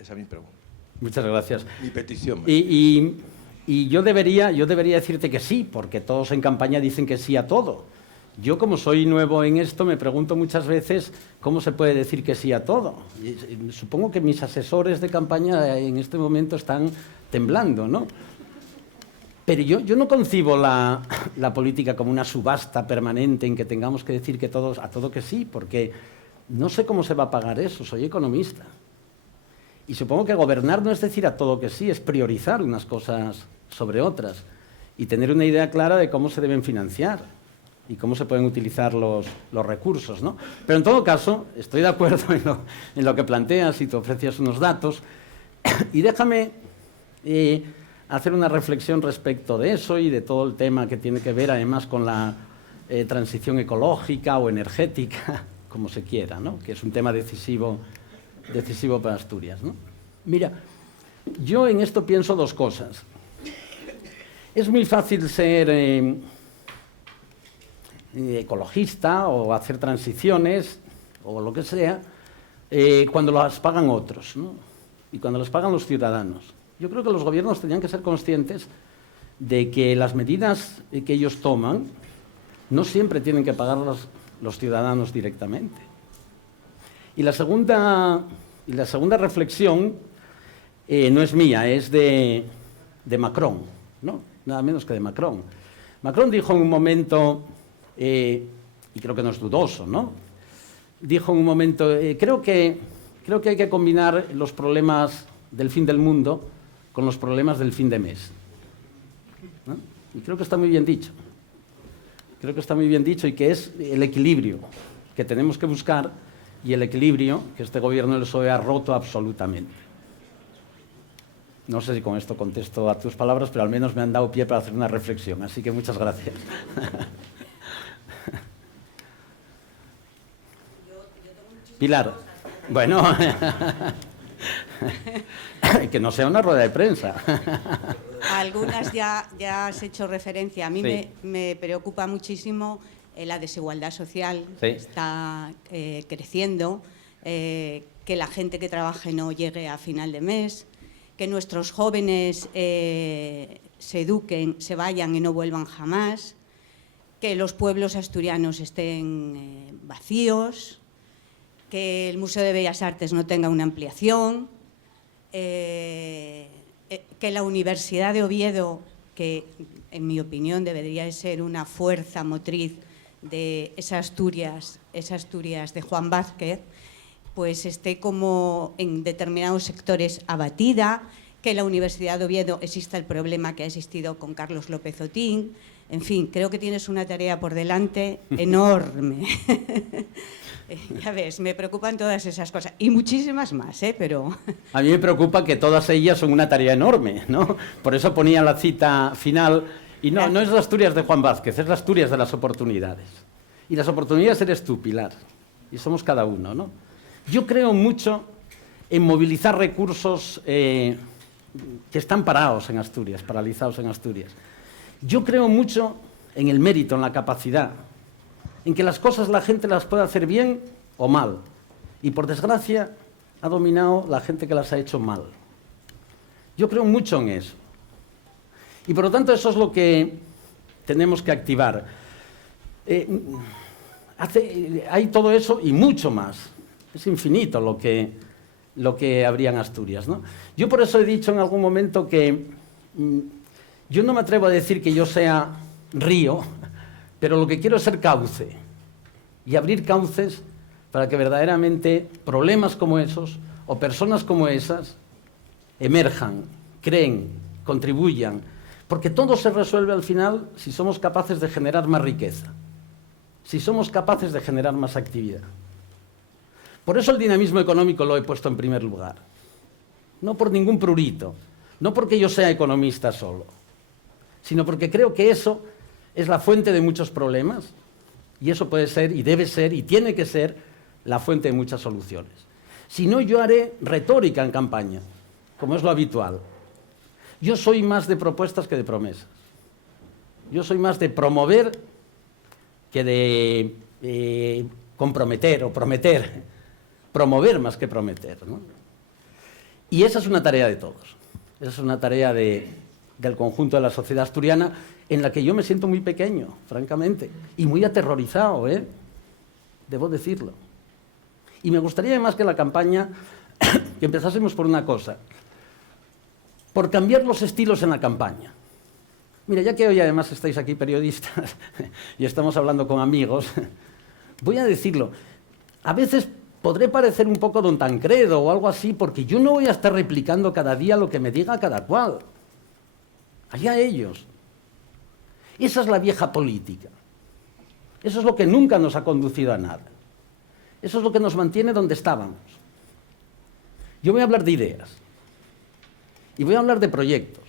esa mi pregunta. Muchas gracias. Mi petición. Y yo debería decirte que sí, porque todos en campaña dicen que sí a todo. Yo, como soy nuevo en esto, me pregunto muchas veces cómo se puede decir que sí a todo. Y supongo que mis asesores de campaña en este momento están temblando, ¿no? Pero yo no concibo la política como una subasta permanente en que tengamos que decir que a todo que sí, porque no sé cómo se va a pagar eso, soy economista. Y supongo que gobernar no es decir a todo que sí, es priorizar unas cosas sobre otras y tener una idea clara de cómo se deben financiar y cómo se pueden utilizar los recursos, ¿no? Pero en todo caso, estoy de acuerdo en lo que planteas y te ofreces unos datos. Y déjame hacer una reflexión respecto de eso y de todo el tema que tiene que ver además con la transición ecológica o energética, como se quiera, ¿no? Que es un tema decisivo para Asturias, ¿no? Mira, yo en esto pienso dos cosas. Es muy fácil ser ecologista o hacer transiciones o lo que sea cuando las pagan otros, ¿no? Y cuando las pagan los ciudadanos. Yo creo que los gobiernos tendrían que ser conscientes de que las medidas que ellos toman no siempre tienen que pagarlas los ciudadanos directamente. Y la segunda reflexión no es mía, es de Macron, ¿no? Nada menos que de Macron. Macron dijo en un momento, y creo que no es dudoso, ¿no? Dijo en un momento, creo que hay que combinar los problemas del fin del mundo con los problemas del fin de mes, ¿no? Y creo que está muy bien dicho. Creo que está muy bien dicho y que es el equilibrio que tenemos que buscar y el equilibrio que este gobierno del PSOE ha roto absolutamente. No sé si con esto contesto a tus palabras, pero al menos me han dado pie para hacer una reflexión, así que muchas gracias. Pilar, bueno, que no sea una rueda de prensa. Algunas ya has hecho referencia. A mí Sí. me preocupa muchísimo la desigualdad social, Sí. que está creciendo, que la gente que trabaje no llegue a final de mes, que nuestros jóvenes se eduquen, se vayan y no vuelvan jamás, que los pueblos asturianos estén vacíos, que el Museo de Bellas Artes no tenga una ampliación, que la Universidad de Oviedo, que en mi opinión debería de ser una fuerza motriz de esa Asturias de Juan Vázquez, pues esté como en determinados sectores abatida, que en la Universidad de Oviedo exista el problema que ha existido con Carlos López Otín. En fin, creo que tienes una tarea por delante enorme. Ya ves, me preocupan todas esas cosas y muchísimas más, pero... A mí me preocupa que todas ellas son una tarea enorme, ¿no? Por eso ponía la cita final. Y no es la Asturias de Juan Vázquez, es la Asturias de las oportunidades. Y las oportunidades eres tú, Pilar. Y somos cada uno, ¿no? Yo creo mucho en movilizar recursos que están parados en Asturias, paralizados en Asturias. Yo creo mucho en el mérito, en la capacidad, en que las cosas la gente las puede hacer bien o mal. Y por desgracia ha dominado la gente que las ha hecho mal. Yo creo mucho en eso. Y por lo tanto eso es lo que tenemos que activar. Hay todo eso y mucho más. Es infinito lo que habría en Asturias, ¿no? Yo por eso he dicho en algún momento que yo no me atrevo a decir que yo sea río, pero lo que quiero es ser cauce y abrir cauces para que verdaderamente problemas como esos o personas como esas emerjan, creen, contribuyan, porque todo se resuelve al final si somos capaces de generar más riqueza, si somos capaces de generar más actividad. Por eso el dinamismo económico lo he puesto en primer lugar, no por ningún prurito, no porque yo sea economista solo, sino porque creo que eso es la fuente de muchos problemas y eso puede ser y debe ser y tiene que ser la fuente de muchas soluciones. Si no, yo haré retórica en campaña, como es lo habitual. Yo soy más de propuestas que de promesas. Yo soy más de promover que de comprometer o prometer. Promover más que prometer, ¿no? Y esa es una tarea de todos. Esa es una tarea del conjunto de la sociedad asturiana en la que yo me siento muy pequeño, francamente, y muy aterrorizado, debo decirlo. Y me gustaría además que la campaña, que empezásemos por una cosa, por cambiar los estilos en la campaña. Mira, ya que hoy además estáis aquí periodistas y estamos hablando con amigos, voy a decirlo, a veces podré parecer un poco don Tancredo o algo así, porque yo no voy a estar replicando cada día lo que me diga cada cual. Allá ellos. Esa es la vieja política. Eso es lo que nunca nos ha conducido a nada. Eso es lo que nos mantiene donde estábamos. Yo voy a hablar de ideas. Y voy a hablar de proyectos.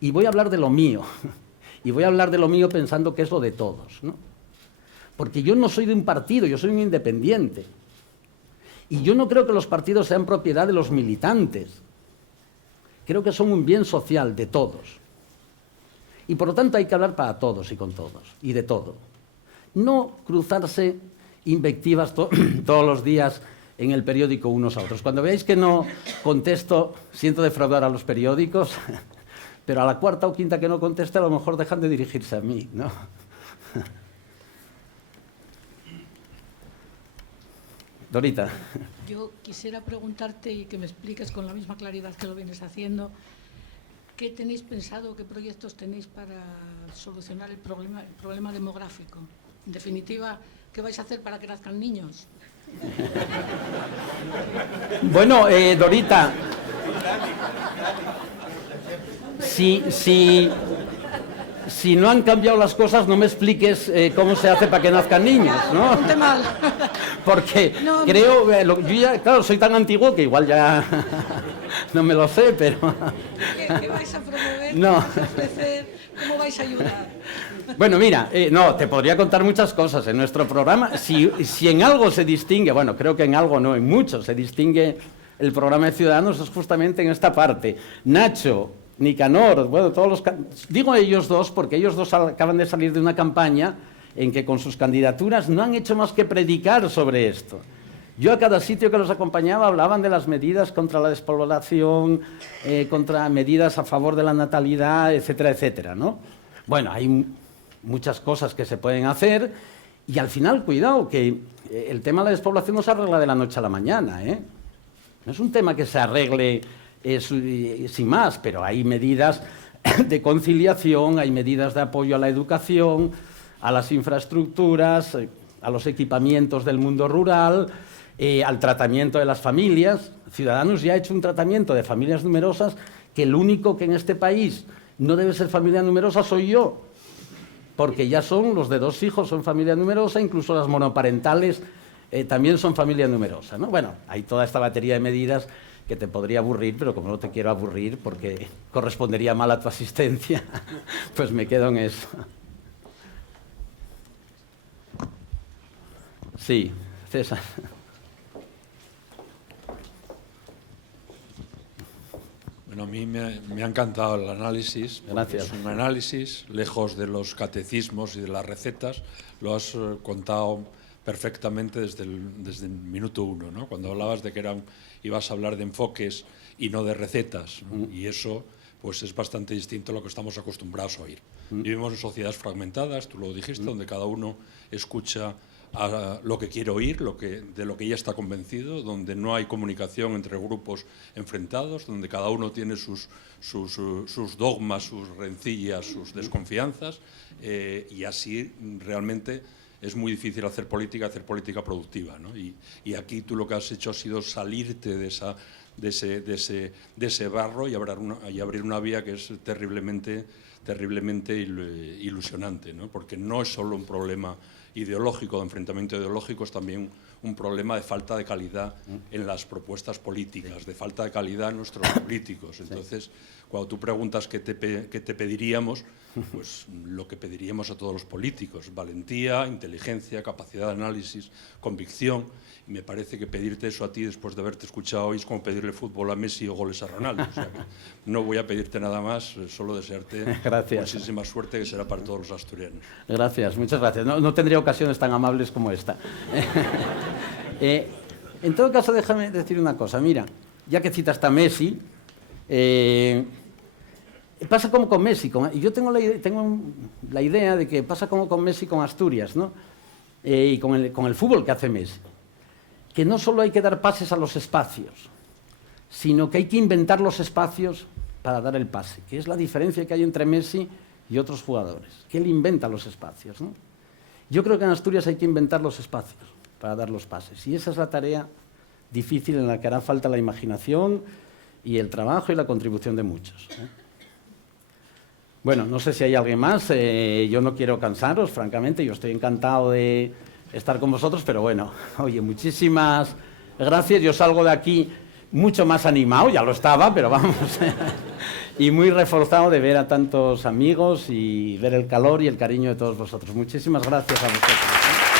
Y voy a hablar de lo mío. Y voy a hablar de lo mío pensando que es lo de todos, ¿no? Porque yo no soy de un partido, yo soy un independiente. Y yo no creo que los partidos sean propiedad de los militantes. Creo que son un bien social de todos. Y por lo tanto hay que hablar para todos y con todos, y de todo. No cruzarse invectivas todos los días en el periódico unos a otros. Cuando veáis que no contesto, siento defraudar a los periódicos, pero a la cuarta o quinta que no conteste, a lo mejor dejan de dirigirse a mí, ¿no? Dorita. Yo quisiera preguntarte y que me expliques con la misma claridad que lo vienes haciendo, ¿qué tenéis pensado, qué proyectos tenéis para solucionar el problema demográfico? En definitiva, ¿qué vais a hacer para que nazcan niños? Bueno, Dorita, si no han cambiado las cosas, no me expliques cómo se hace para que nazcan niños, ¿no? Ponte mal. Porque no, creo, yo ya, claro, soy tan antiguo que igual ya no me lo sé, pero... ¿Qué vais a promover? No. ¿Qué vais a ofrecer? ¿Cómo vais a ayudar? Bueno, mira, no, te podría contar muchas cosas en nuestro programa. Si en algo se distingue, bueno, creo que en algo no, en mucho se distingue el programa de Ciudadanos, es justamente en esta parte. Nacho, Nicanor, bueno, digo ellos dos porque ellos dos acaban de salir de una campaña en que con sus candidaturas no han hecho más que predicar sobre esto. Yo a cada sitio que los acompañaba hablaban de las medidas contra la despoblación, contra medidas a favor de la natalidad, etcétera, etcétera, ¿no? Bueno, hay muchas cosas que se pueden hacer y al final, cuidado, que el tema de la despoblación no se arregla de la noche a la mañana, ¿eh? No es un tema que se arregle sin más, pero hay medidas de conciliación, hay medidas de apoyo a la educación, a las infraestructuras, a los equipamientos del mundo rural, al tratamiento de las familias. Ciudadanos ya ha hecho un tratamiento de familias numerosas que el único que en este país no debe ser familia numerosa soy yo, porque ya son los de 2 hijos, son familia numerosa, incluso las monoparentales también son familia numerosa, ¿no? Bueno, hay toda esta batería de medidas que te podría aburrir, pero como no te quiero aburrir porque correspondería mal a tu asistencia, pues me quedo en eso. Sí, César. Bueno, a mí me ha encantado el análisis. Gracias. Es un análisis, lejos de los catecismos y de las recetas, lo has contado perfectamente desde el minuto uno, ¿no? Cuando hablabas de que ibas a hablar de enfoques y no de recetas, ¿no? Y eso pues es bastante distinto a lo que estamos acostumbrados a oír. Vivimos en sociedades fragmentadas, tú lo dijiste, donde cada uno escucha lo que quiere oír, de lo que ya está convencido, donde no hay comunicación entre grupos enfrentados, donde cada uno tiene sus dogmas, sus rencillas, sus desconfianzas, y así realmente es muy difícil hacer política productiva, ¿no? Y aquí tú lo que has hecho ha sido salirte de ese barro y abrir una vía que es terriblemente ilusionante, ¿no? Porque no es solo un problema ideológico, de enfrentamiento ideológico, es también un problema de falta de calidad en las propuestas políticas, de falta de calidad en nuestros políticos. Entonces, cuando tú preguntas qué te pediríamos, pues lo que pediríamos a todos los políticos: valentía, inteligencia, capacidad de análisis, convicción. Y me parece que pedirte eso a ti después de haberte escuchado hoy es como pedirle fútbol a Messi o goles a Ronaldo. O sea que no voy a pedirte nada más, solo desearte muchísima suerte, que será para todos los asturianos. Gracias, muchas gracias. No tendría ocasiones tan amables como esta. En todo caso, déjame decir una cosa. Mira, ya que citaste a Messi, pasa como con Messi. Y yo tengo la idea de que pasa como con Messi con Asturias, ¿no? Y con el fútbol que hace Messi. Que no solo hay que dar pases a los espacios, sino que hay que inventar los espacios para dar el pase, que es la diferencia que hay entre Messi y otros jugadores, que él inventa los espacios, ¿no? Yo creo que en Asturias hay que inventar los espacios para dar los pases, y esa es la tarea difícil en la que hará falta la imaginación y el trabajo y la contribución de muchos, ¿eh? Bueno, no sé si hay alguien más, yo no quiero cansaros, francamente, yo estoy encantado de estar con vosotros, pero bueno, oye, muchísimas gracias. Yo salgo de aquí mucho más animado, ya lo estaba, pero vamos, y muy reforzado de ver a tantos amigos y ver el calor y el cariño de todos vosotros. Muchísimas gracias a vosotros, ¿eh?